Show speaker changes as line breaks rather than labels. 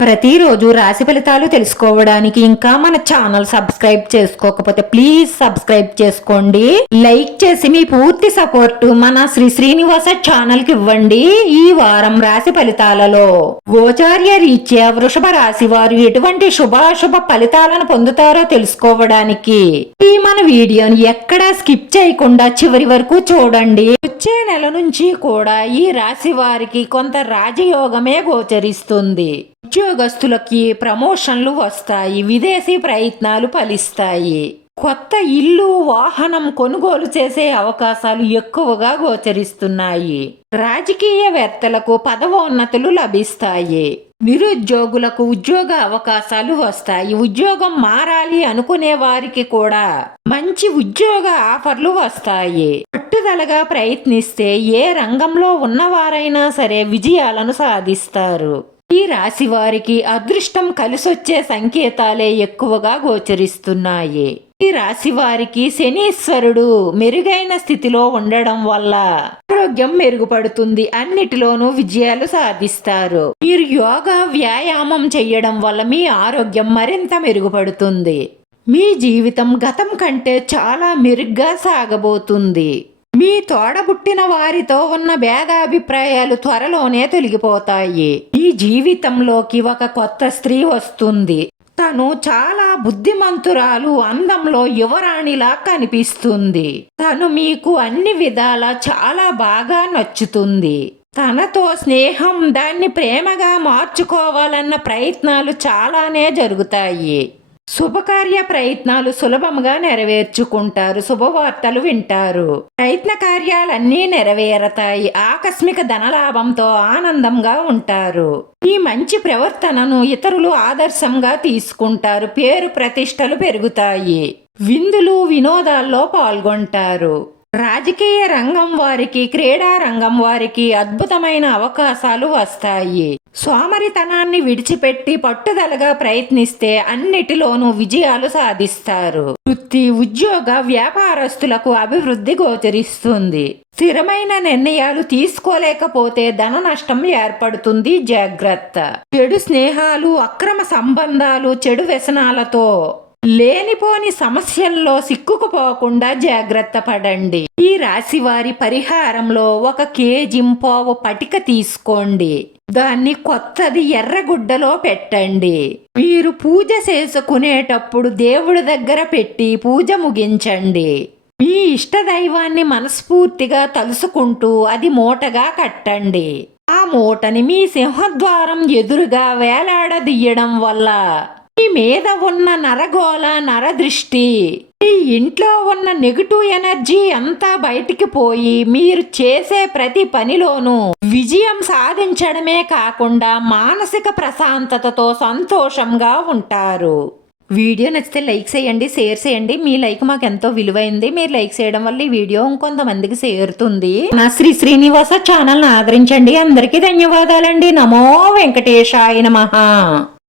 ప్రతిరోజు రాశి ఫలితాలు తెలుసుకోవడానికి ఇంకా మన ఛానల్ సబ్స్క్రైబ్ చేసుకోకపోతే ప్లీజ్ సబ్స్క్రైబ్ చేసుకోండి. లైక్ చేసి మీ పూర్తి సపోర్ట్ మన శ్రీ శ్రీనివాస ఛానల్కి ఇవ్వండి ఈ వారం రాశి ఫలితాలలో. గోచార్య రీత్యా వృషభ రాశి వారు ఎటువంటి శుభాశుభ ఫలితాలను పొందుతారో తెలుసుకోవడానికి ఈ మన వీడియోని ఎక్కడా స్కిప్ చేయకుండా చివరి వరకు చూడండి. వచ్చే నెల నుంచి కూడా ఈ రాశి వారికి కొంత రాజయోగమే గోచరిస్తుంది. ఉద్యోగస్తులకి ప్రమోషన్లు వస్తాయి విదేశీ ప్రయత్నాలు ఫలిస్తాయి. కొత్త ఇల్లు వాహనం కొనుగోలు చేసే అవకాశాలు ఎక్కువగా గోచరిస్తున్నాయి. రాజకీయవేత్తలకు పదవోన్నతులు లభిస్తాయి. నిరుద్యోగులకు ఉద్యోగ అవకాశాలు వస్తాయి. ఉద్యోగం మారాలి అనుకునే వారికి కూడా మంచి ఉద్యోగ ఆఫర్లు వస్తాయి. పట్టుదలగా ప్రయత్నిస్తే ఏ రంగంలో ఉన్నవారైనా సరే విజయాలను సాధిస్తారు. ఈ రాశి వారికి అదృష్టం కలిసొచ్చే సంకేతాలే ఎక్కువగా గోచరిస్తున్నాయి. ఈ రాశి వారికి శనీశ్వరుడు మెరుగైన స్థితిలో ఉండడం వల్ల ఆరోగ్యం మెరుగుపడుతుంది. అన్నిటిలోనూ విజయాలు సాధిస్తారు. మీరు యోగా వ్యాయామం చేయడం వల్ల మీ ఆరోగ్యం మరింత మెరుగుపడుతుంది. మీ జీవితం గతం కంటే చాలా మెరుగ్గా సాగబోతుంది. మీ తోడబుట్టిన వారితో ఉన్న భేదాభిప్రాయాలు త్వరలోనే తొలగిపోతాయి. ఈ జీవితంలోకి ఒక కొత్త స్త్రీ వస్తుంది. తను చాలా బుద్ధిమంతురాలు అందంలో యువరాణిలా కనిపిస్తుంది. తను మీకు అన్ని విధాలా చాలా బాగా నచ్చుతుంది. తనతో స్నేహం దాన్ని ప్రేమగా మార్చుకోవాలన్న ప్రయత్నాలు చాలానే జరుగుతాయి. శుభకార్య ప్రయత్నాలు సులభంగా నెరవేర్చుకుంటారు. శుభవార్తలు వింటారు. ప్రయత్న కార్యాలన్నీ నెరవేరతాయి. ఆకస్మిక ధనలాభంతో ఆనందంగా ఉంటారు. ఈ మంచి ప్రవర్తనను ఇతరులు ఆదర్శంగా తీసుకుంటారు. పేరు ప్రతిష్టలు పెరుగుతాయి. విందులు వినోదాల్లో పాల్గొంటారు. రాజకీయ రంగం వారికి క్రీడా రంగం వారికి అద్భుతమైన అవకాశాలు వస్తాయి. సోమరితనాన్ని విడిచిపెట్టి పట్టుదలగా ప్రయత్నిస్తే అన్నిటిలోనూ విజయాలు సాధిస్తారు. వృత్తి ఉద్యోగ వ్యాపారస్తులకు అభివృద్ధి గోచరిస్తుంది. స్థిరమైన నిర్ణయాలు తీసుకోలేకపోతే ధన నష్టం ఏర్పడుతుంది జాగ్రత్త. చెడు స్నేహాలు అక్రమ సంబంధాలు చెడు వ్యసనాలతో లేనిపోని సమస్యల్లో సిక్కుకుపోకుండా జాగ్రత్త పడండి. ఈ రాశి వారి పరిహారంలో ఒక కేజింపోవు పటిక తీసుకోండి. దాన్ని కొత్తది ఎర్రగుడ్డలో పెట్టండి. మీరు పూజ చేసుకునేటప్పుడు దేవుడి దగ్గర పెట్టి పూజ ముగించండి. మీ ఇష్ట దైవాన్ని మనస్ఫూర్తిగా తలుసుకుంటూ అది మూటగా కట్టండి. ఆ మూటని మీ సింహద్వారం ఎదురుగా వేలాడదీయడం వల్ల మీ మీద ఉన్న నరగోళ నరదృష్టి మీ ఇంట్లో ఉన్న నెగిటివ్ ఎనర్జీ అంతా బయటికి పోయి మీరు చేసే ప్రతి పనిలోనూ విజయం సాధించడమే కాకుండా మానసిక ప్రశాంతతతో సంతోషంగా ఉంటారు. వీడియో నచ్చితే లైక్ చేయండి షేర్ చేయండి. మీ లైక్ మాకు ఎంతో విలువైంది. మీరు లైక్ చేయడం వల్ల ఈ వీడియో ఇంకొంతమందికి చేరుతుంది. నా శ్రీ శ్రీనివాస ఛానల్ ఆదరించండి. అందరికీ ధన్యవాదాలండి. నమో వెంకటేశాయ నమ.